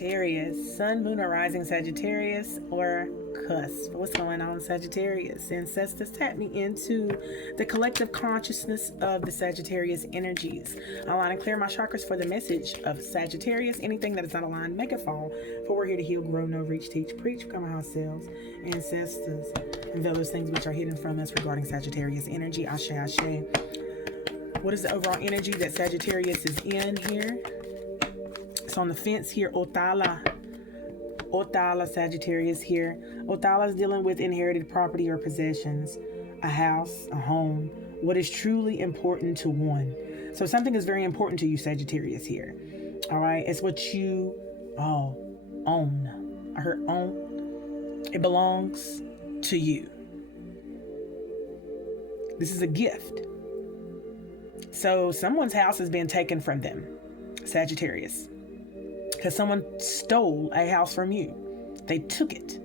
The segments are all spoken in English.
Sagittarius, sun, moon, or rising Sagittarius, or cusp. What's going on, Sagittarius? Ancestors, tap me into the collective consciousness of the Sagittarius energies. Align and clear my chakras for the message of Sagittarius. Anything that is not aligned, make it fall. For we're here to heal, grow, know, reach, teach, preach, become ourselves. Ancestors, unveil those things which are hidden from us regarding Sagittarius energy. Ashe, ashe. What is the overall energy that Sagittarius is in here? It's on the fence here. Otala, Sagittarius here. Otala is dealing with inherited property or possessions, a house, a home, what is truly important to one. So something is very important to you, Sagittarius here. All right. It's what you own. I heard own. It belongs to you. This is a gift. So someone's house has been taken from them, Sagittarius. Because someone stole a house from you. They took it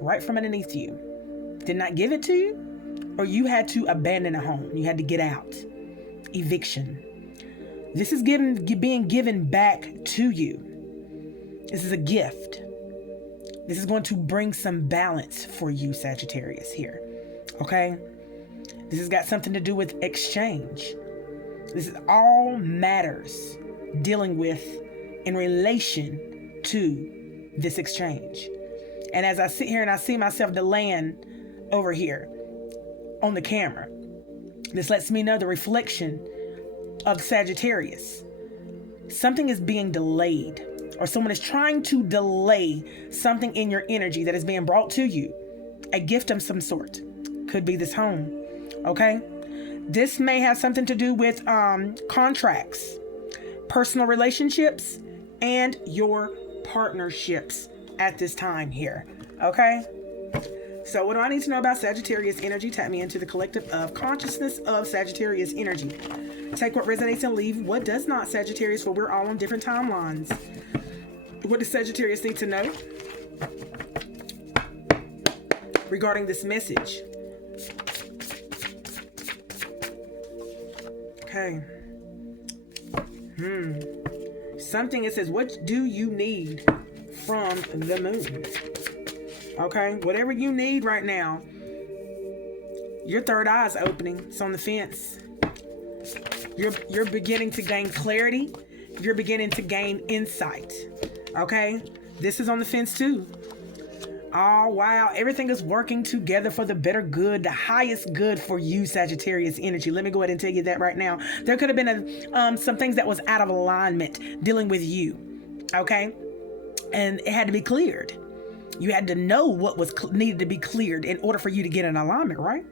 right from underneath you. Did not give it to you, or you had to abandon a home. You had to get out. Eviction. This is being given back to you. This is a gift. This is going to bring some balance for you, Sagittarius, here. Okay? This has got something to do with exchange. This is all matters dealing with in relation to this exchange. And as I sit here and I see myself delaying over here on the camera, this lets me know the reflection of Sagittarius. Something is being delayed, or someone is trying to delay something in your energy that is being brought to you. A gift of some sort. Could be this home. Okay? This may have something to do with contracts, personal relationships, and your partnerships at this time here. Okay? So what do I need to know about Sagittarius energy? Tap me into the collective of consciousness of Sagittarius energy. Take what resonates and leave what does not, Sagittarius, for we're all on different timelines. What does Sagittarius need to know regarding this message? Okay. Something, it says, what do you need from the moon? Okay, whatever you need right now, your third eye is opening. It's on the fence. You're beginning to gain clarity. You're beginning to gain insight. Okay, this is on the fence too. Oh, wow. Everything is working together for the better good, the highest good for you, Sagittarius energy. Let me go ahead and tell you that right now. There could have been some things that was out of alignment dealing with you. Okay. And it had to be cleared. You had to know what was needed to be cleared in order for you to get in alignment, right?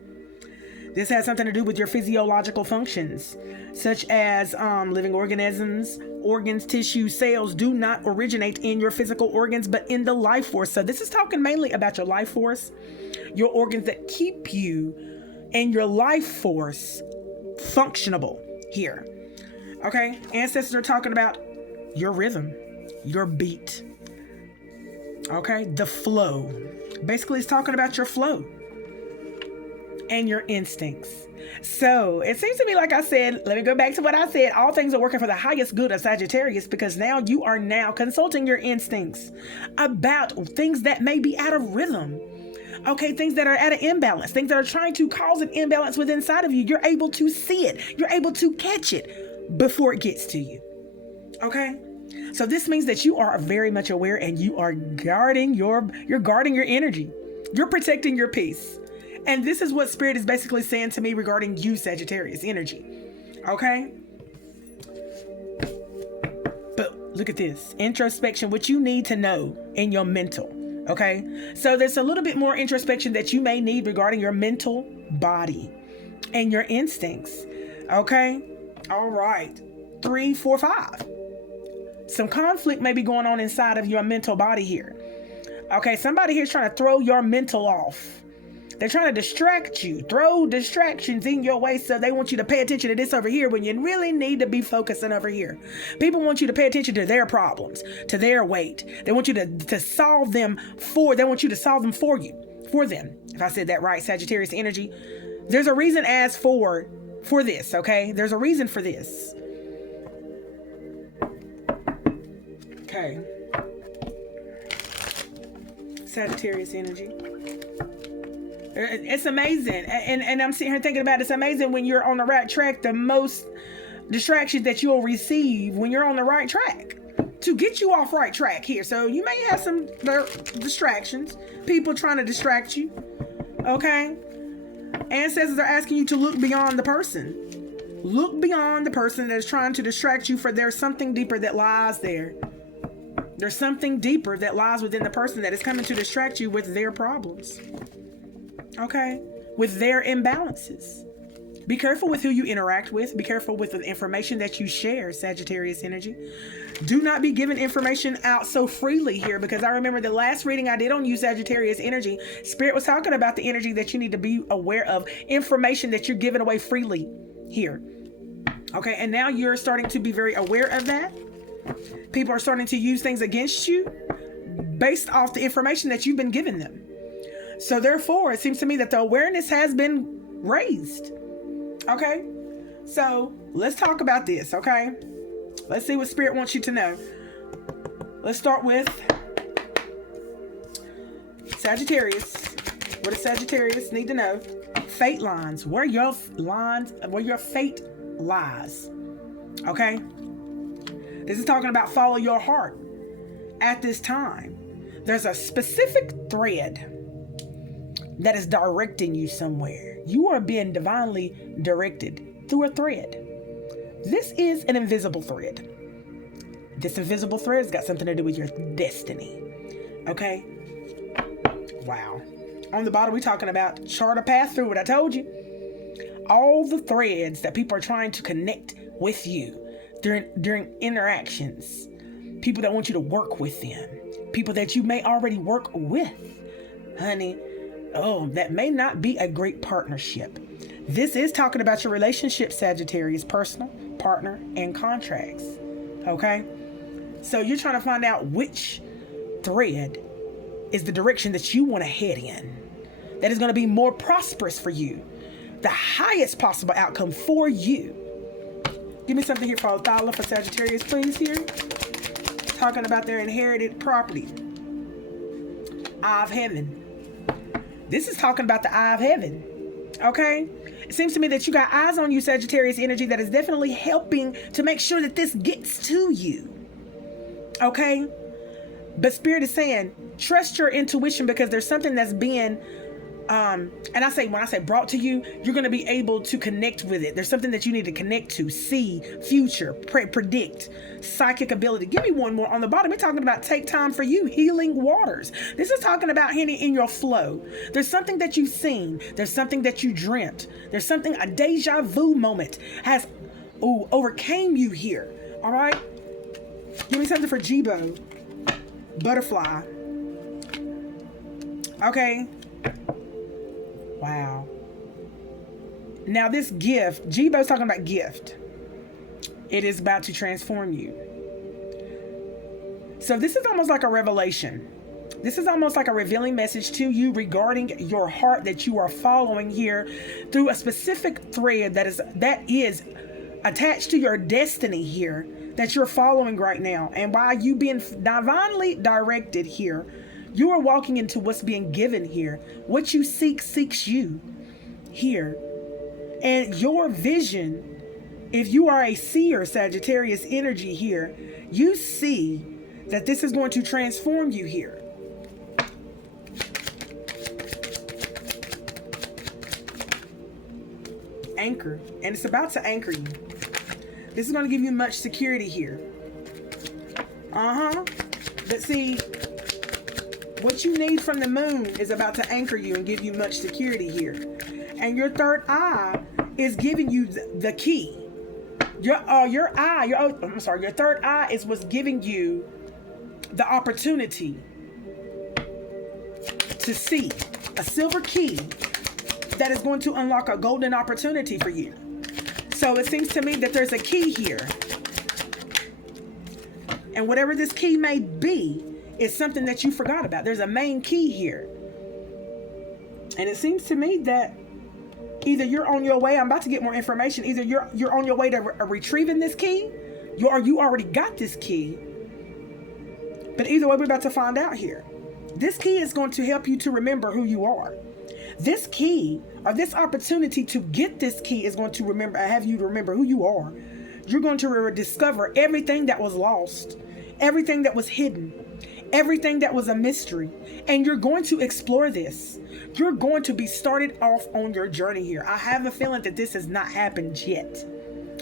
This has something to do with your physiological functions, such as living organisms, organs, tissue, cells do not originate in your physical organs, but in the life force. So this is talking mainly about your life force, your organs that keep you and your life force functionable here. Okay? Ancestors are talking about your rhythm, your beat. Okay? The flow. Basically, it's talking about your flow and your instincts. So it seems to me, like I said, let me go back to what I said. All things are working for the highest good of Sagittarius, because now you are now consulting your instincts about things that may be out of rhythm. Okay, things that are at an imbalance, things that are trying to cause an imbalance within inside of you. You're able to see it. You're able to catch it before it gets to you. Okay? So this means that you are very much aware, and you are guarding your energy. You're protecting your peace. And this is what Spirit is basically saying to me regarding you, Sagittarius energy. Okay? But look at this. Introspection, what you need to know in your mental. Okay? So there's a little bit more introspection that you may need regarding your mental body and your instincts. Okay? All right. 3, 4, 5. Some conflict may be going on inside of your mental body here. Okay? Somebody here is trying to throw your mental off. They're trying to distract you, throw distractions in your way, so they want you to pay attention to this over here when you really need to be focusing over here. People want you to pay attention to their problems, to their weight. They want you to solve them they want you to solve them for them. If I said that right, Sagittarius energy. There's a reason as for this, okay? There's a reason for this. Okay. Sagittarius energy. It's amazing. And I'm sitting here thinking about it's amazing when you're on the right track, the most distractions that you'll receive when you're on the right track to get you off right track here. So you may have some distractions, people trying to distract you. Okay? Ancestors are asking you to look beyond the person. Look beyond the person that is trying to distract you, for there's something deeper that lies there. There's something deeper that lies within the person that is coming to distract you with their problems. Okay? With their imbalances. Be careful with who you interact with. Be careful with the information that you share, Sagittarius energy. Do not be giving information out so freely here, because I remember the last reading I did on you, Sagittarius energy, Spirit was talking about the energy that you need to be aware of, information that you're giving away freely here. Okay, and now you're starting to be very aware of that. People are starting to use things against you based off the information that you've been giving them. So therefore, it seems to me that the awareness has been raised. Okay, so let's talk about this. Okay, let's see what Spirit wants you to know. Let's start with Sagittarius. What does Sagittarius need to know? Fate lines. Where your fate lies. Okay, this is talking about follow your heart. At this time, there's a specific thread that is directing you somewhere. You are being divinely directed through a thread. This is an invisible thread. This invisible thread has got something to do with your destiny. Okay? Wow. On the bottom, we're talking about chart a path through it. I told you. All the threads that people are trying to connect with you during interactions. People that want you to work with them. People that you may already work with. Honey, oh, that may not be a great partnership. This is talking about your relationship, Sagittarius, personal, partner, and contracts. Okay? So you're trying to find out which thread is the direction that you want to head in. That is going to be more prosperous for you. The highest possible outcome for you. Give me something here for Othala for Sagittarius, please, here. Talking about their inherited property. Eye of Heaven. This is talking about the Eye of Heaven. Okay? It seems to me that you got eyes on you, Sagittarius energy, that is definitely helping to make sure that this gets to you. Okay? But Spirit is saying, trust your intuition, because there's something that's being and when I say brought to you, you're going to be able to connect with it. There's something that you need to connect to, see, future, predict, psychic ability. Give me one more on the bottom. We're talking about take time for you, healing waters. This is talking about hitting in your flow. There's something that you've seen. There's something that you dreamt. There's something, a deja vu moment has overcame you here. All right. Give me something for Jibo. Butterfly. Okay. Wow. Now this gift, Jibo's talking about gift. It is about to transform you. So this is almost like a revelation. This is almost like a revealing message to you regarding your heart that you are following here through a specific thread that is attached to your destiny here that you're following right now. And by you being divinely directed here, you are walking into what's being given here. What you seek seeks you here. And your vision, if you are a seer, Sagittarius energy here, you see that this is going to transform you here. Anchor. And it's about to anchor you. This is going to give you much security here. But see, what you need from the moon is about to anchor you and give you much security here. And your third eye is giving you the key. Your third eye is what's giving you the opportunity to see a silver key that is going to unlock a golden opportunity for you. So it seems to me that there's a key here. And whatever this key may be, is something that you forgot about. There's a main key here. And it seems to me that either you're on your way, I'm about to get more information, either you're on your way to retrieving this key, or you already got this key. But either way, we're about to find out here. This key is going to help you to remember who you are. This key, or this opportunity to get this key, is going to have you to remember who you are. You're going to discover everything that was lost, everything that was hidden, everything that was a mystery. And you're going to explore this. You're going to be started off on your journey here. I have a feeling that this has not happened yet.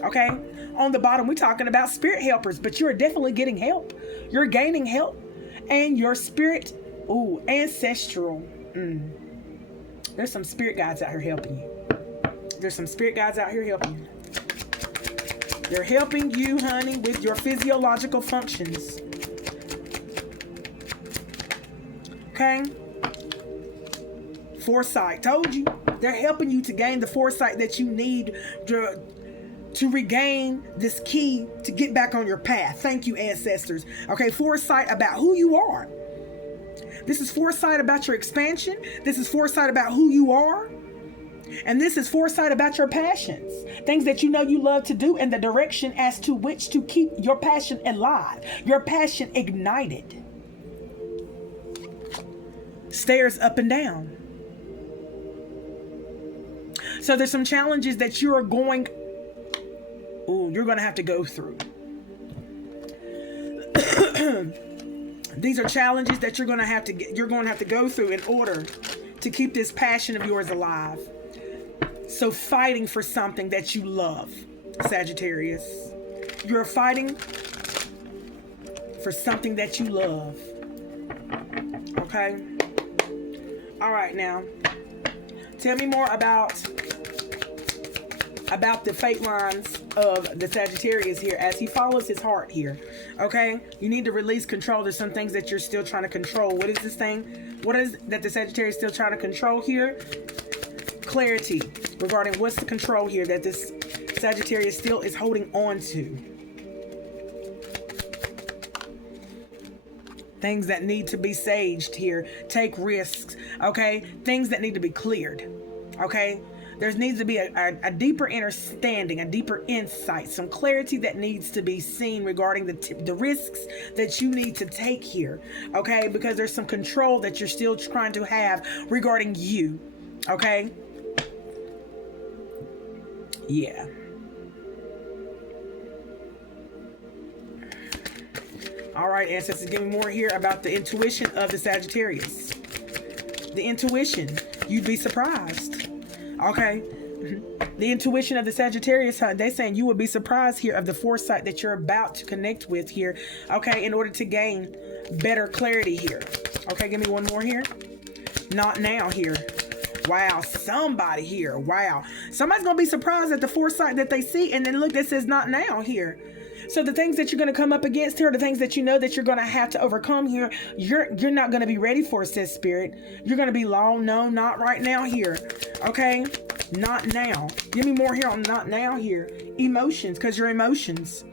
Okay? On the bottom, we're talking about spirit helpers, but you're definitely getting help. You're gaining help. And your spirit, ancestral. There's some spirit guides out here helping you. There's some spirit guides out here helping you. They're helping you, honey, with your physiological functions. Okay? Foresight. Told you. They're helping you to gain the foresight that you need to regain this key to get back on your path. Thank you, ancestors. Okay, foresight about who you are. This is foresight about your expansion. This is foresight about who you are. And this is foresight about your passions. Things that you know you love to do, and the direction as to which to keep your passion alive. Your passion ignited. Stairs up and down. So there's some challenges that you're going to have to go through. These are challenges that you're going to have to go through in order to keep this passion of yours alive. So fighting for something that you love, Sagittarius. You're fighting for something that you love. Okay? All right, now. Tell me more about the fate lines of the Sagittarius here as he follows his heart here. Okay? You need to release control. There's some things that you're still trying to control. What is this thing? What is that the Sagittarius is still trying to control here? Clarity regarding what's the control here that this Sagittarius still is holding on to. Things that need to be saged here. Take risks. Okay? Things that need to be cleared. Okay? There needs to be a deeper understanding, a deeper insight, some clarity that needs to be seen regarding the risks that you need to take here. Okay? Because there's some control that you're still trying to have regarding you. Okay? Yeah. All right, ancestors, give me more here about the intuition of the Sagittarius. The intuition. You'd be surprised. Okay. The intuition of the Sagittarius, they're saying you would be surprised here of the foresight that you're about to connect with here. Okay, in order to gain better clarity here. Okay, give me one more here. Not now here. Wow, somebody here. Wow. Somebody's going to be surprised at the foresight that they see. And then look, that says not now here. So the things that you're going to come up against here, the things that you know that you're going to have to overcome here, you're not going to be ready for, says Spirit. You're going to be long, no, not right now here. Okay? Not now. Give me more here on not now here. Emotions, because your emotions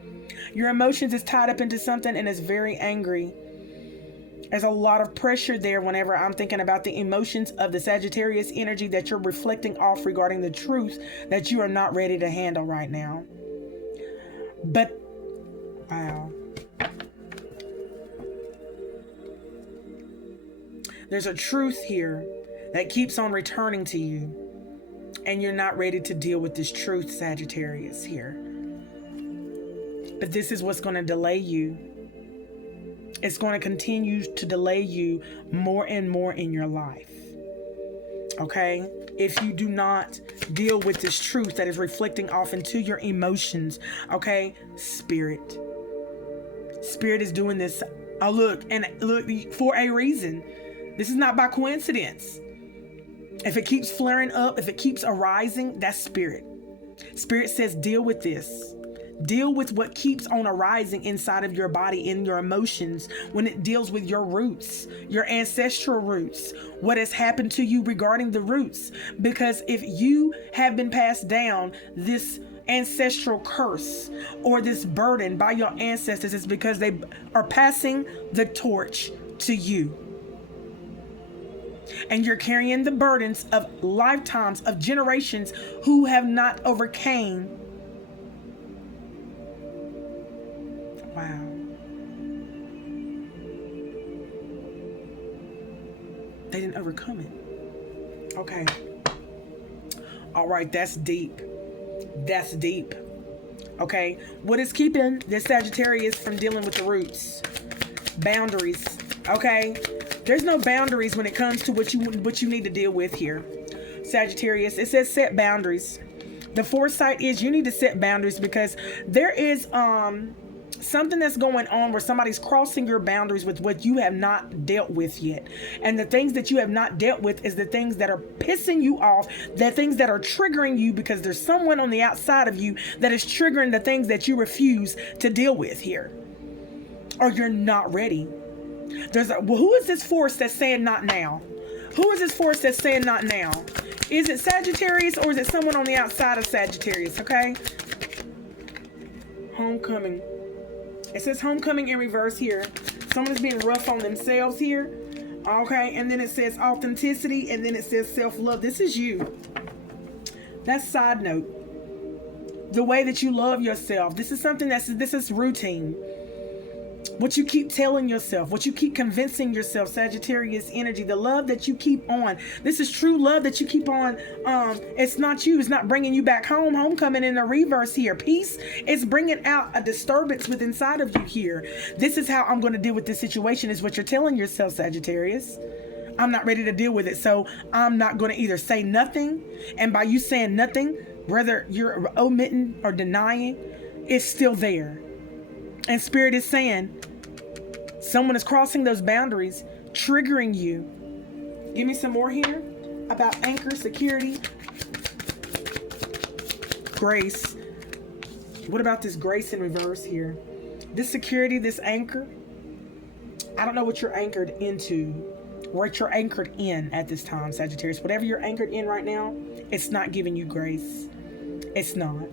is tied up into something and is very angry. There's a lot of pressure there whenever I'm thinking about the emotions of the Sagittarius energy that you're reflecting off regarding the truth that you are not ready to handle right now. But, wow. There's a truth here that keeps on returning to you. And you're not ready to deal with this truth, Sagittarius, here. But this is what's going to delay you. It's going to continue to delay you more and more in your life. Okay? If you do not deal with this truth that is reflecting off into your emotions. Okay? Spirit. Spirit is doing this. Oh, look for a reason. This is not by coincidence. If it keeps flaring up, if it keeps arising, that's Spirit. Spirit says deal with this. Deal with what keeps on arising inside of your body, in your emotions, when it deals with your roots, your ancestral roots, what has happened to you regarding the roots. Because if you have been passed down this ancestral curse or this burden by your ancestors, it's because they are passing the torch to you. And you're carrying the burdens of lifetimes of generations who have not overcame. Wow. They didn't overcome it. Okay. All right, that's deep. That's deep. Okay. What is keeping this Sagittarius from dealing with the roots? Boundaries. Okay. There's no boundaries when it comes to what you need to deal with here, Sagittarius. It says set boundaries. The foresight is you need to set boundaries because there is something that's going on where somebody's crossing your boundaries with what you have not dealt with yet. And the things that you have not dealt with is the things that are pissing you off, the things that are triggering you, because there's someone on the outside of you that is triggering the things that you refuse to deal with here, or you're not ready. Who is this force that's saying not now? Who is this force that's saying not now? Is it Sagittarius or is it someone on the outside of Sagittarius? Okay. Homecoming. It says homecoming in reverse here. Someone is being rough on themselves here. Okay. And then it says authenticity. And then it says self-love. This is you. That's side note. The way that you love yourself. This is something this is routine. What you keep telling yourself, what you keep convincing yourself, Sagittarius energy, the love that you keep on. This is true love that you keep on. It's not you. It's not bringing you back home. Homecoming in the reverse here. Peace is bringing out a disturbance within inside of you here. This is how I'm going to deal with this situation is what you're telling yourself, Sagittarius. I'm not ready to deal with it. So I'm not going to either say nothing. And by you saying nothing, whether you're omitting or denying, it's still there. And Spirit is saying, someone is crossing those boundaries, triggering you. Give me some more here about anchor, security, grace. What about this grace in reverse here? This security, this anchor. I don't know what you're anchored into, what you're anchored in at this time, Sagittarius. Whatever you're anchored in right now, it's not giving you grace. It's not.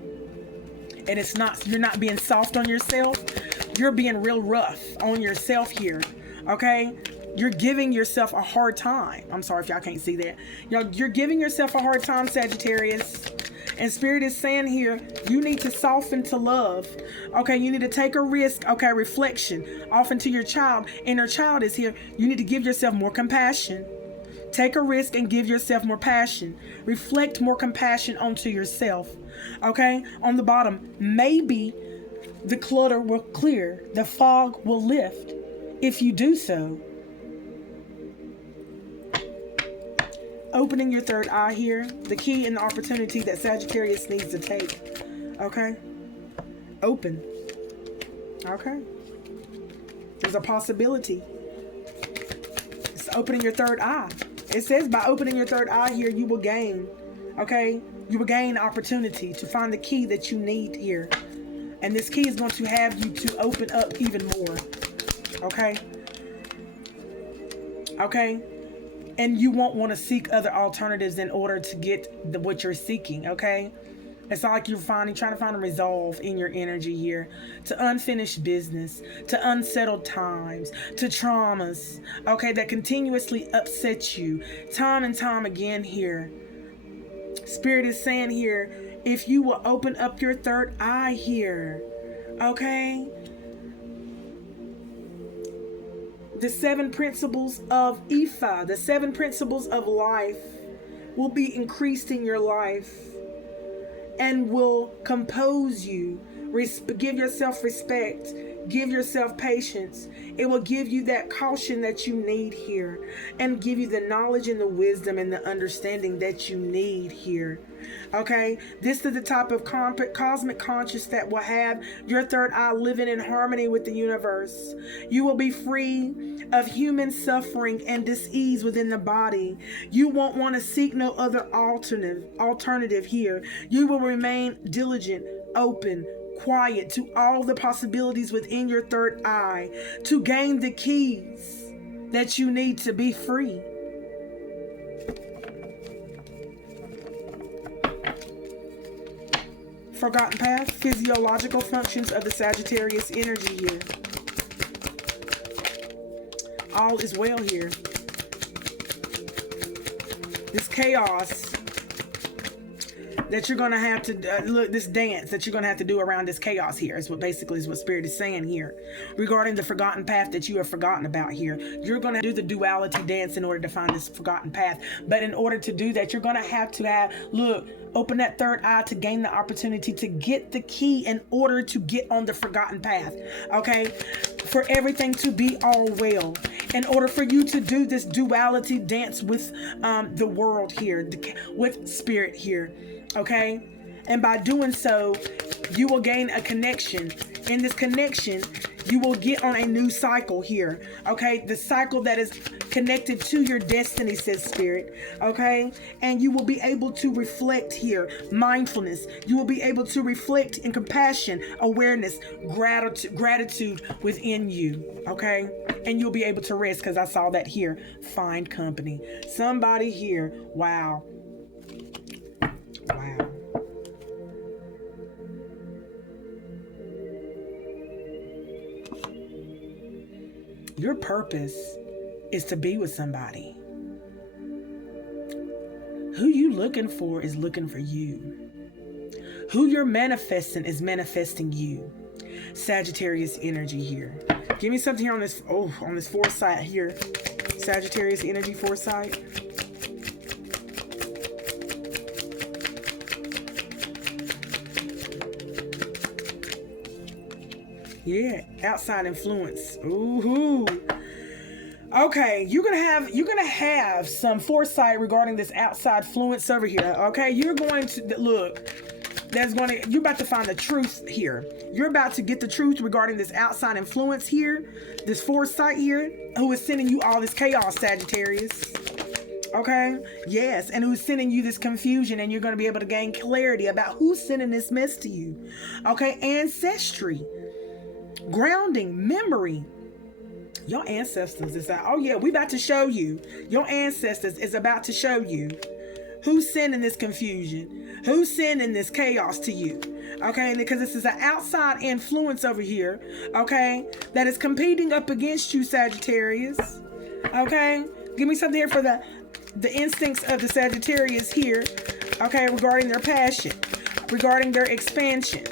And it's not, you're not being soft on yourself. You're being real rough on yourself here. Okay? You're giving yourself a hard time. I'm sorry if y'all can't see that. You're giving yourself a hard time, Sagittarius. And Spirit is saying here, you need to soften to love. Okay, you need to take a risk. Okay, reflection. Often to your child. Inner child is here. You need to give yourself more compassion. Take a risk and give yourself more passion. Reflect more compassion onto yourself. Okay, on the bottom, maybe the clutter will clear, the fog will lift if you do so. Opening your third eye here, the key and the opportunity that Sagittarius needs to take. Okay, open. Okay, there's a possibility. It's opening your third eye. It says by opening your third eye here, you will gain. Okay, you will gain opportunity to find the key that you need here. And this key is going to have you to open up even more. Okay? Okay? And you won't want to seek other alternatives in order to get what you're seeking. Okay? It's not like you're trying to find a resolve in your energy here to unfinished business, to unsettled times, to traumas, okay, that continuously upset you time and time again here. Spirit is saying here, if you will open up your third eye here, okay? The 7 principles of Ifa, the 7 principles of life will be increased in your life and will compose you. Give yourself respect. Give yourself patience. It will give you that caution that you need here and give you the knowledge and the wisdom and the understanding that you need here. Okay, this is the type of cosmic conscious that will have your third eye living in harmony with the universe. You will be free of human suffering and dis-ease within the body. You won't want to seek no other alternative here. You will remain diligent, open, quiet to all the possibilities within your third eye to gain the keys that you need to be free. Forgotten path, physiological functions of the Sagittarius energy here. All is well here. This chaos that you're going to have to look, this dance that you're going to have to do around this chaos here is what basically is what Spirit is saying here regarding the forgotten path that you have forgotten about here. You're going to do the duality dance in order to find this forgotten path. But in order to do that, you're going to have look, open that third eye to gain the opportunity to get the key in order to get on the forgotten path. Okay? For everything to be all well. In order for you to do this duality dance with the world here, with Spirit here. Okay? And by doing so, you will gain a connection. In this connection, you will get on a new cycle here. Okay? The cycle that is connected to your destiny, says Spirit. Okay? And you will be able to reflect here. Mindfulness. You will be able to reflect in compassion, awareness, gratitude within you. Okay? And you'll be able to rest, because I saw that here. Find company. Somebody here. Wow. Wow. Your purpose is to be with somebody. Who you looking for is looking for you. Who you're manifesting is manifesting you. Sagittarius energy here. Give me something here on this foresight here. Sagittarius energy foresight. Yeah, outside influence. Ooh. Okay, you're gonna have some foresight regarding this outside influence over here. Okay, you're going to look. You're about to find the truth here. You're about to get the truth regarding this outside influence here, this foresight here, who is sending you all this chaos, Sagittarius. Okay, yes, and who's sending you this confusion, and you're going to be able to gain clarity about who's sending this mess to you. Okay, ancestry. Grounding, memory. Your ancestors is like, oh yeah, we about to show you. Your ancestors is about to show you who's sending this confusion, who's sending this chaos to you. Okay, because this is an outside influence over here, okay, that is competing up against you, Sagittarius. Okay, give me something here for the instincts of the Sagittarius here, okay, regarding their passion, regarding their expansion.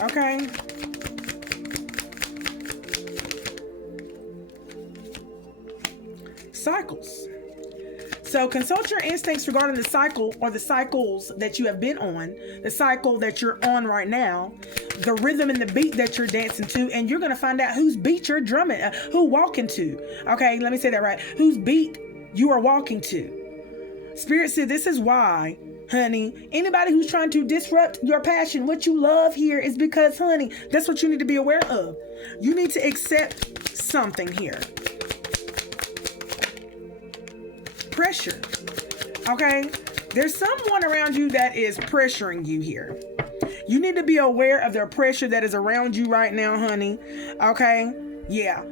Okay. Cycles. So consult your instincts regarding the cycle or the cycles that you have been on, the cycle that you're on right now, the rhythm and the beat that you're dancing to, and you're going to find out whose beat you're drumming, who walking to. Okay, let me say that right. Whose beat you are walking to. Spirit said this is why, honey, anybody who's trying to disrupt your passion, what you love here, is because, honey, that's what you need to be aware of. You need to accept something here. Pressure. Okay, there's someone around you that is pressuring you here. You need to be aware of their pressure that is around you right now, honey. Okay, yeah.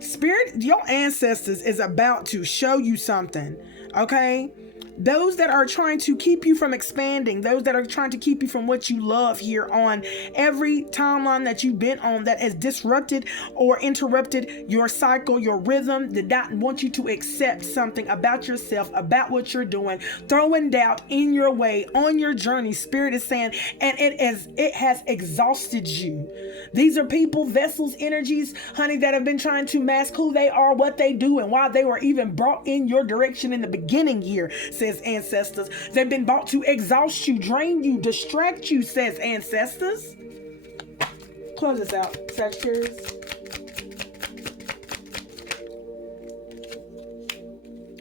Spirit, your ancestors is about to show you something. Okay, those that are trying to keep you from expanding, those that are trying to keep you from what you love here on every timeline that you've been on that has disrupted or interrupted your cycle, your rhythm, did not want you to accept something about yourself, about what you're doing, throwing doubt in your way on your journey. Spirit is saying, and it has exhausted you. These are people, vessels, energies, honey, that have been trying to mask who they are, what they do, and why they were even brought in your direction in the beginning here, says ancestors. They've been brought to exhaust you, drain you, distract you, says ancestors. Close this out, Sagittarius.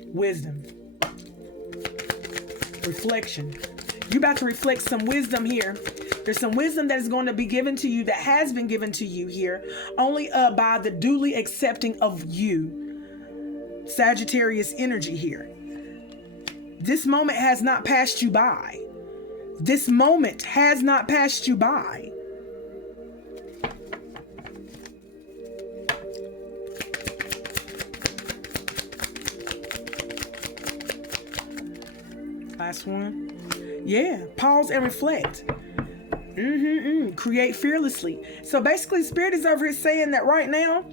Wisdom. Reflection. You're about to reflect some wisdom here. There's some wisdom that is going to be given to you, that has been given to you here, only by the duly accepting of you. Sagittarius energy here. This moment has not passed you by. This moment has not passed you by. Last one. Yeah, pause and reflect. Create fearlessly. So basically, Spirit is over here saying that right now,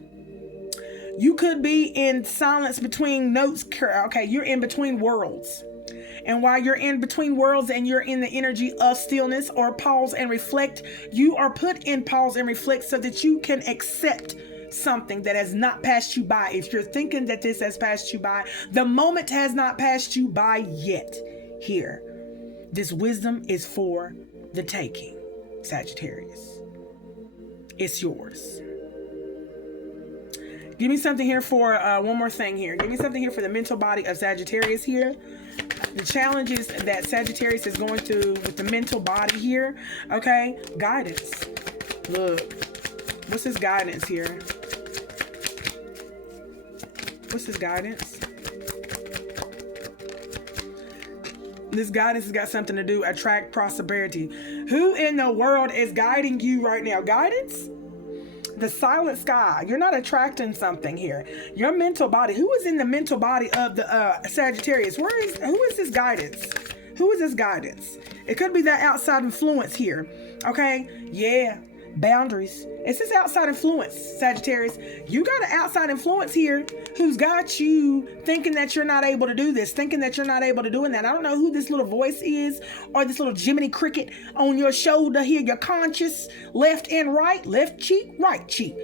you could be in silence between notes. Okay, you're in between worlds. And while you're in between worlds and you're in the energy of stillness or pause and reflect, you are put in pause and reflect so that you can accept something that has not passed you by. If you're thinking that this has passed you by, the moment has not passed you by yet. Here, this wisdom is for the taking, Sagittarius. It's yours. Give me something here for one more thing here. Give me something here for the mental body of Sagittarius here. The challenges that Sagittarius is going through with the mental body here. Okay, guidance. Look, what's his guidance here? What's his guidance? This guidance has got something to do, attract prosperity. Who in the world is guiding you right now? Guidance? The silent sky. You're not attracting something here. Your mental body. Who is in the mental body of the Sagittarius? Who is this guidance? Who is this guidance? It could be that outside influence here. Okay? Yeah. Boundaries. It's this outside influence, Sagittarius. You got an outside influence here who's got you thinking that you're not able to do this, thinking that you're not able to do that. I don't know who this little voice is or this little Jiminy Cricket on your shoulder here, your conscious, left and right, left cheek, right cheek.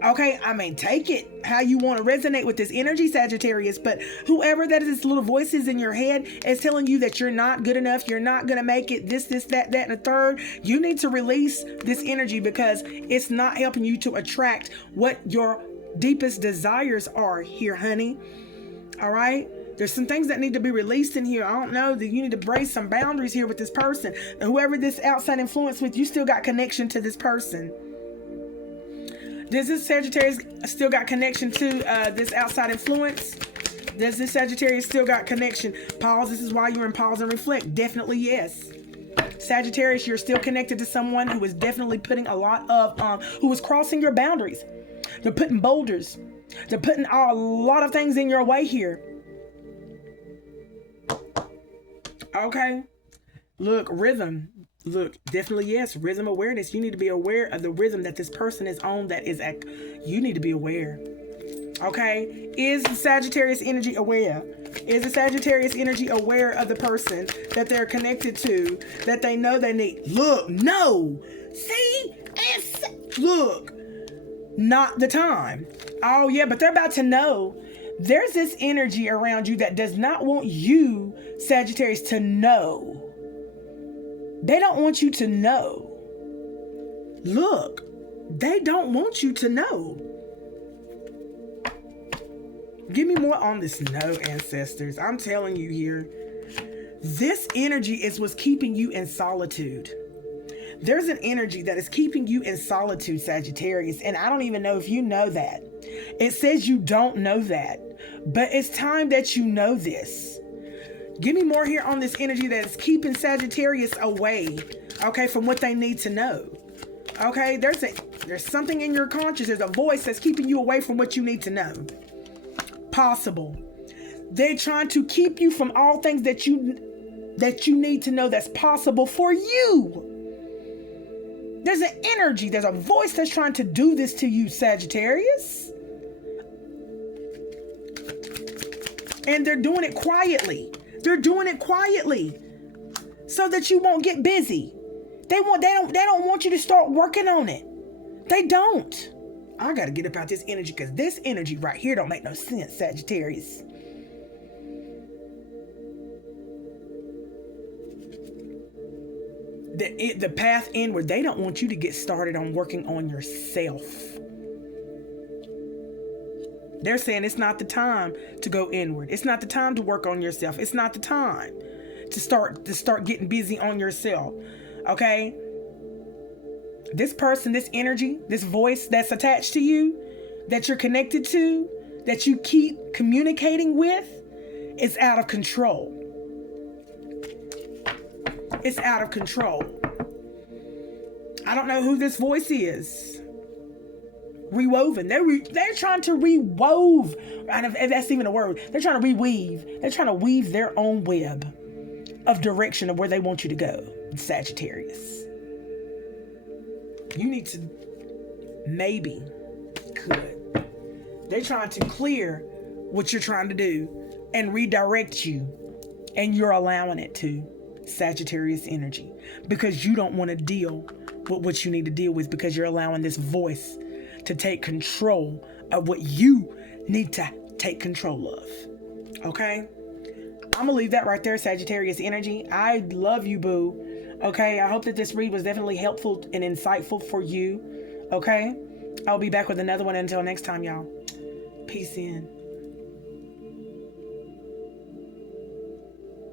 Okay, I mean, take it how you want to resonate with this energy, Sagittarius, but whoever that is, this little voices in your head is telling you that you're not good enough, you're not going to make it, this, that, and the third. You need to release this energy because it's not helping you to attract what your deepest desires are here, honey. All right? There's some things that need to be released in here. I don't know, that you need to brace some boundaries here with this person. And whoever this outside influence with, you still got connection to this person. Does this Sagittarius still got connection to this outside influence? Does this Sagittarius still got connection? Pause. This is why you're in pause and reflect. Definitely yes. Sagittarius, you're still connected to someone who is definitely putting a lot of, who is crossing your boundaries. They're putting boulders. They're putting a lot of things in your way here. Okay. Look, rhythm. Look, definitely yes, rhythm awareness. You need to be aware of the rhythm that this person is on that is at. You need to be aware. Okay? Is the Sagittarius energy aware? Is the Sagittarius energy aware of the person that they're connected to, that they know they need? Look, no. See? Look, not the time. Oh, yeah, but they're about to know. There's this energy around you that does not want you, Sagittarius, to know. They don't want you to know. Look, they don't want you to know. Give me more on this no, ancestors. I'm telling you here, this energy is what's keeping you in solitude. There's an energy that is keeping you in solitude, Sagittarius, and I don't even know if you know that. It says you don't know that, but it's time that you know this. Give me more here on this energy that is keeping Sagittarius away, okay, from what they need to know. Okay, there's something in your conscious. There's a voice that's keeping you away from what you need to know. Possible. They're trying to keep you from all things that you need to know that's possible for you. There's an energy, there's a voice that's trying to do this to you, Sagittarius. And they're doing it quietly. They're doing it quietly so that you won't get busy. They don't want you to start working on it. They don't. I got to get about this energy because this energy right here don't make no sense, Sagittarius. The path inward, they don't want you to get started on working on yourself. They're saying it's not the time to go inward. It's not the time to work on yourself. It's not the time to start getting busy on yourself. Okay? This person, this energy, this voice that's attached to you, that you're connected to, that you keep communicating with, is out of control. It's out of control. I don't know who this voice is. Rewoven. They're trying to rewove. If that's even a word. They're trying to reweave. They're trying to weave their own web of direction of where they want you to go, Sagittarius. You need to They're trying to clear what you're trying to do and redirect you And you're allowing it to, Sagittarius energy, because you don't want to deal with what you need to deal with, because you're allowing this voice to take control of what you need to take control of. Okay? I'm going to leave that right there, Sagittarius energy. I love you, boo. Okay? I hope that this read was definitely helpful and insightful for you. Okay? I'll be back with another one. Until next time, y'all. Peace in.